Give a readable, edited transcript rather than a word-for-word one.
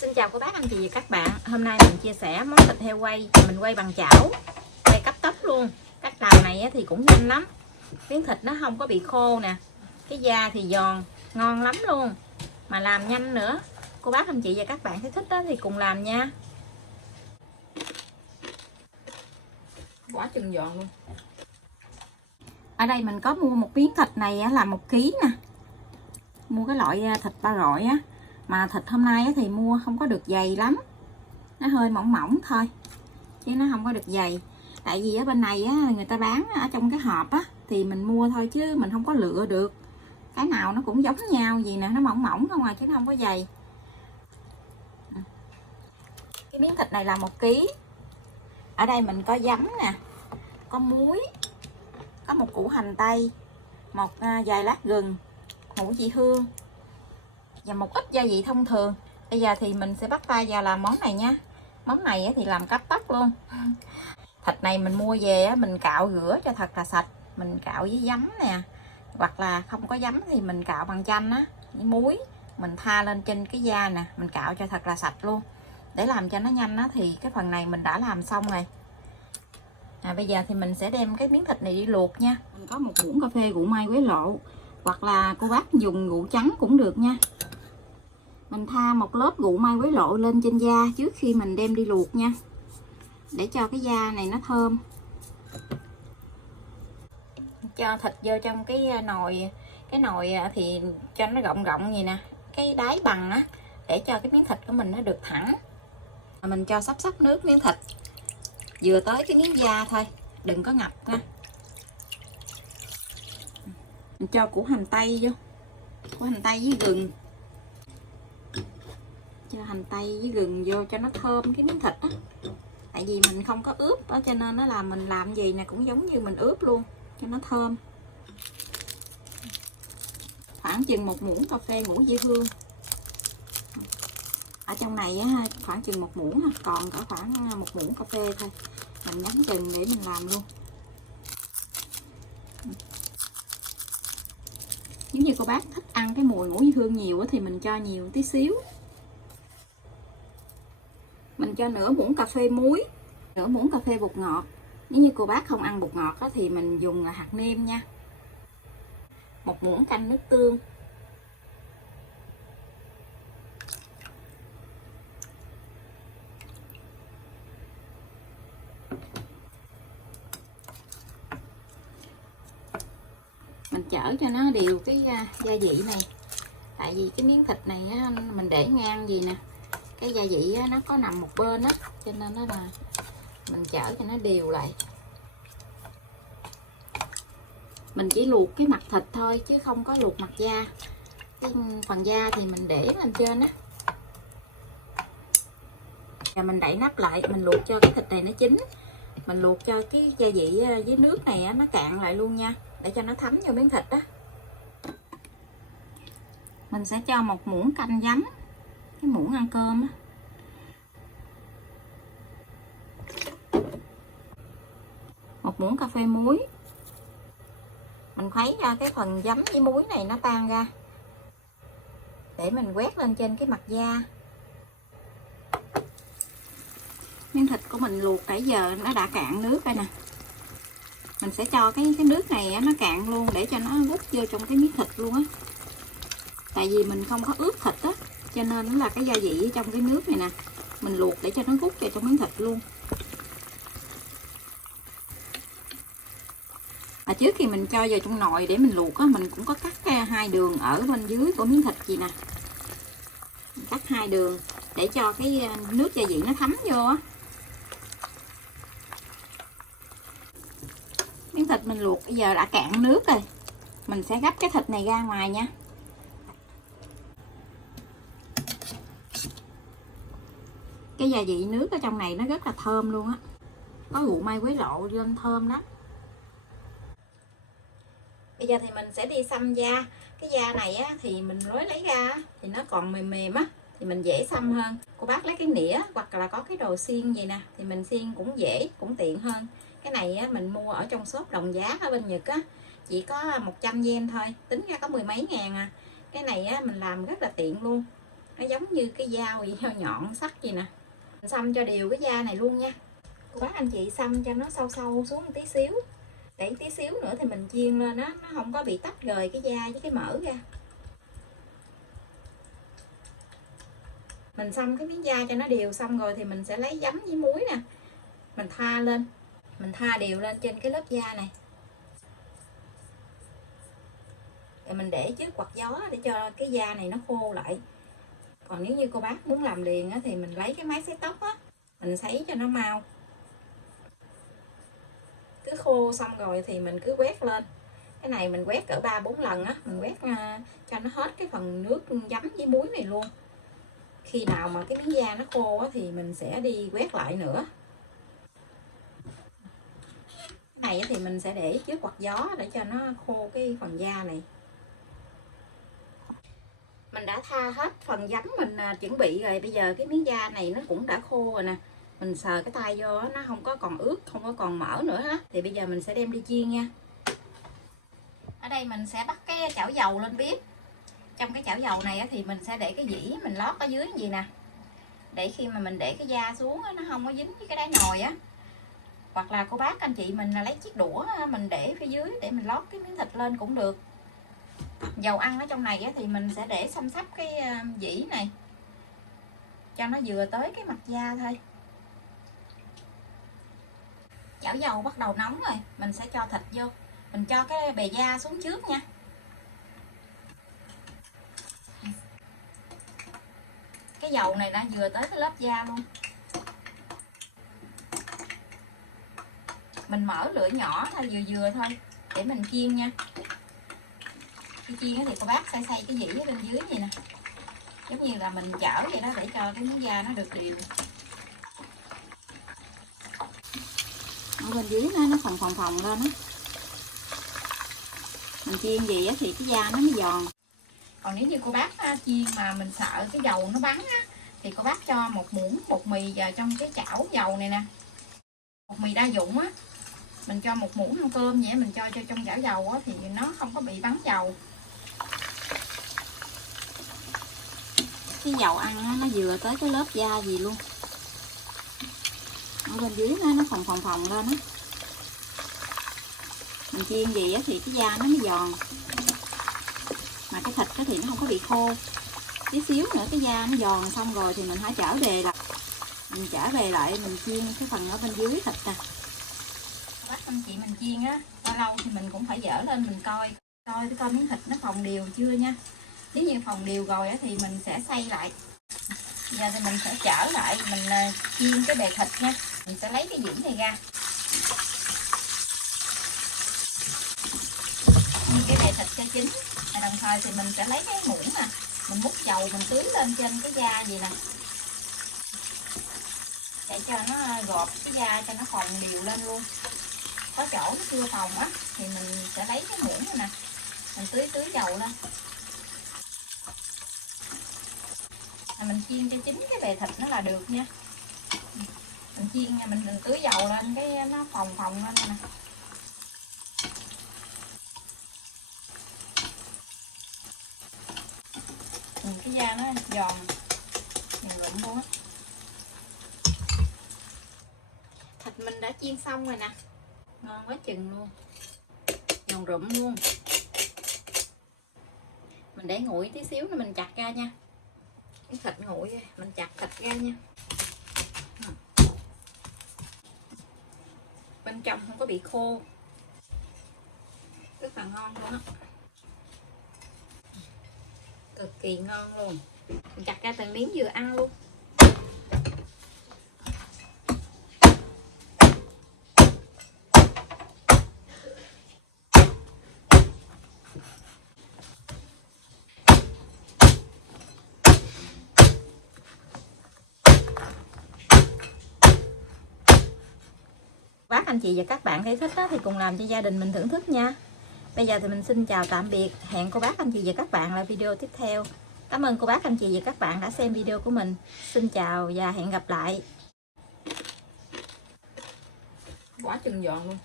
Xin chào cô bác anh chị và các bạn. Hôm nay mình chia sẻ món thịt heo quay. Mình quay bằng chảo, quay cấp tốc luôn. Cách làm này thì cũng nhanh lắm. Miếng thịt nó không có bị khô nè, cái da thì giòn, ngon lắm luôn, mà làm nhanh nữa. Cô bác anh chị và các bạn thấy thích đó thì cùng làm nha. Quá chừng giòn luôn. Ở đây mình có mua một miếng thịt này là 1 kg nè. Mua cái loại thịt ba rọi á, mà thịt hôm nay thì mua không có được dày lắm, nó hơi mỏng mỏng thôi chứ nó không có được dày. Tại vì ở bên này người ta bán ở trong cái hộp thì mình mua thôi chứ mình không có lựa được, cái nào nó cũng giống nhau gì nè, nó mỏng mỏng không chứ nó không có dày. Cái miếng thịt này là 1 kg. Ở đây mình có giấm nè, có muối, có một củ hành tây, một vài lát gừng, hũ vị hương và một ít gia vị thông thường. Bây giờ thì mình sẽ bắt tay vào làm món này nha. Món này thì làm cấp tốc luôn. Thịt này mình mua về mình cạo rửa cho thật là sạch, mình cạo với giấm nè, hoặc là không có giấm thì mình cạo bằng chanh với muối, mình tha lên trên cái da nè, mình cạo cho thật là sạch luôn. Để làm cho nó nhanh thì cái phần này mình đã làm xong rồi. Bây giờ thì mình sẽ đem cái miếng thịt này đi luộc nha. Mình có một muỗng cà phê rượu mai quế lộ, hoặc là cô bác dùng rượu trắng cũng được nha. Mình tha một lớp rượu mai quế lộ lên trên da trước khi mình đem đi luộc nha, để cho cái da này nó thơm. Cho thịt vô trong cái nồi thì cho nó rộng rộng gì nè, cái đáy bằng để cho cái miếng thịt của mình nó được thẳng. Mình cho sắp nước miếng thịt vừa tới cái miếng da thôi, đừng có ngập nha. Mình cho củ hành tây vô, củ hành tây với gừng, cho hành tây với gừng vô cho nó thơm cái miếng thịt Tại vì mình không có ướp cho nên nó là mình làm gì nè cũng giống như mình ướp luôn cho nó thơm. Khoảng chừng 1 muỗng cà phê ngũ vị hương. Ở trong này khoảng chừng 1 muỗng, còn có khoảng 1 muỗng cà phê thôi. Mình nhắm chừng để mình làm luôn. Nếu như cô bác thích ăn cái mùi ngũ vị hương nhiều thì mình cho nhiều tí xíu. Mình cho nửa muỗng cà phê muối, nửa muỗng cà phê bột ngọt. Nếu như cô bác không ăn bột ngọt thì mình dùng hạt nêm nha. 1 muỗng canh nước tương. Mình chở cho nó đều cái gia vị này. Tại vì cái miếng thịt này mình để ngang gì nè, cái gia vị nó có nằm một bên cho nên nó là mình chở cho nó đều lại. Mình chỉ luộc cái mặt thịt thôi chứ không có luộc mặt da. Cái phần da thì mình để lên trên Và mình đậy nắp lại, mình luộc cho cái thịt này nó chín. Mình luộc cho cái gia vị với nước này nó cạn lại luôn nha, để cho nó thấm vô miếng thịt Mình sẽ cho 1 muỗng canh giấm, cái muỗng ăn cơm 1 muỗng cà phê muối. Mình khuấy ra cái phần giấm với muối này nó tan ra, để mình quét lên trên cái mặt da. Miếng thịt của mình luộc nãy giờ nó đã cạn nước rồi nè. Mình sẽ cho cái nước này nó cạn luôn để cho nó rút vô trong cái miếng thịt luôn Tại vì mình không có ướp thịt cho nên nó là cái gia vị ở trong cái nước này nè. Mình luộc để cho nó rút vào trong miếng thịt luôn. Và trước khi mình cho vào trong nồi để mình luộc mình cũng có cắt 2 đường ở bên dưới của miếng thịt gì nè. Mình cắt 2 đường để cho cái nước gia vị nó thấm vô Miếng thịt mình luộc bây giờ đã cạn nước rồi. Mình sẽ gấp cái thịt này ra ngoài nha. Cái gia vị nước ở trong này nó rất là thơm luôn Có rượu mai quế lộ lên thơm lắm. Bây giờ thì mình sẽ đi xăm da. Cái da này thì mình lấy ra thì nó còn mềm mềm thì mình dễ xăm hơn. Cô bác lấy cái nĩa hoặc là có cái đồ xiên gì nè thì mình xiên cũng dễ, cũng tiện hơn. Cái này mình mua ở trong shop đồng giá ở bên Nhật chỉ có 100 yen thôi, tính ra có 10 mấy ngàn Cái này mình làm rất là tiện luôn, nó giống như cái dao vậy, nhọn sắt gì nè. Mình xăm cho đều cái da này luôn nha. Cô bác anh chị xăm cho nó sâu sâu xuống một tí xíu, để tí xíu nữa thì mình chiên lên nó không có bị tách rời cái da với cái mỡ ra. Mình xăm cái miếng da cho nó đều xong rồi thì mình sẽ lấy giấm với muối nè, mình thoa lên, mình thoa đều lên trên cái lớp da này, rồi mình để trước quạt gió để cho cái da này nó khô lại. Còn nếu như cô bác muốn làm liền á, thì mình lấy cái máy sấy tóc á, mình sấy cho nó mau. Cứ khô xong rồi thì mình cứ quét lên. Cái này mình quét cỡ 3-4 lần á, mình quét cho nó hết cái phần nước giấm với muối này luôn. Khi nào mà cái miếng da nó khô á, thì mình sẽ đi quét lại nữa. Cái này thì mình sẽ để trước quạt gió để cho nó khô cái phần da này. Mình đã tha hết phần giấm mình chuẩn bị rồi. Bây giờ cái miếng da này nó cũng đã khô rồi nè. Mình sờ cái tay vô nó không có còn ướt, không có còn mỡ nữa á. Thì bây giờ mình sẽ đem đi chiên nha. Ở đây mình sẽ bắt cái chảo dầu lên bếp. Trong cái chảo dầu này thì mình sẽ để cái dĩ mình lót ở dưới gì nè, để khi mà mình để cái da xuống nó không có dính với cái đáy nồi á. Hoặc là cô bác anh chị mình lấy chiếc đũa mình để phía dưới để mình lót cái miếng thịt lên cũng được. Dầu ăn ở trong này thì mình sẽ để xăm xắp cái dĩ này cho nó vừa tới cái mặt da thôi. Chảo dầu bắt đầu nóng rồi, mình sẽ cho thịt vô. Mình cho cái bề da xuống trước nha. Cái dầu này đã vừa tới cái lớp da luôn. Mình mở lửa nhỏ thôi, vừa vừa thôi để mình chiên nha. Khi chiên thì cô bác xay cái dĩ ở bên dưới vậy nè, giống như là mình chở vậy đó, để cho cái miếng da nó được đều. Ở bên dưới nó phồng lên á. Mình chiên gì thì cái da nó mới giòn. Còn nếu như cô bác chiên mà mình sợ cái dầu nó bắn á, thì cô bác cho một muỗng bột mì vào trong cái chảo dầu này nè. Bột mì đa dụng á, mình cho một muỗng ăn cơm vậy, mình cho trong chảo dầu á, thì nó không có bị bắn dầu. Cái dầu ăn á, nó vừa tới cái lớp da gì luôn. Ở bên dưới nó phồng lên á. Mình chiên gì á thì cái da nó mới giòn, mà cái thịt thì nó không có bị khô. Tí xíu nữa cái da nó giòn xong rồi thì mình hãy trở về lại. Mình trở về lại mình chiên cái phần ở bên dưới thịt nè. Bác anh chị mình chiên á, bao lâu thì mình cũng phải dở lên mình coi cái miếng thịt nó phồng đều chưa nha. Nếu như phồng đều rồi á, thì mình sẽ xay lại. Giờ thì mình sẽ trở lại mình chiên cái bề thịt nha. Mình sẽ lấy cái dĩ này ra. Cái bề thịt cho chín. Và đồng thời thì mình sẽ lấy cái muỗng nè, mình múc dầu mình tưới lên trên cái da gì nè, để cho nó gọt cái da cho nó phồng đều lên luôn. Có chỗ nó chưa phồng á thì mình sẽ lấy cái muỗng này nè, mình tưới dầu lên. Mình chiên cho chín cái bề thịt nó là được nha. Mình chiên nha, mình tưới dầu lên cái nó phồng lên nè. Cái da nó giòn lụm luôn á. Thịt mình đã chiên xong rồi nè, ngon quá chừng luôn, giòn rụm luôn. Mình để nguội tí xíu nữa mình chặt ra nha. Cái thịt nguội mình chặt thịt ra nha. Bên trong không có bị khô, rất là ngon luôn á, cực kỳ ngon luôn. Mình chặt ra từng miếng vừa ăn luôn. Bác anh chị và các bạn thấy thích thì cùng làm cho gia đình mình thưởng thức nha. Bây giờ thì mình xin chào tạm biệt. Hẹn cô bác anh chị và các bạn lại video tiếp theo. Cảm ơn cô bác anh chị và các bạn đã xem video của mình. Xin chào và hẹn gặp lại. Quá chừng giòn luôn.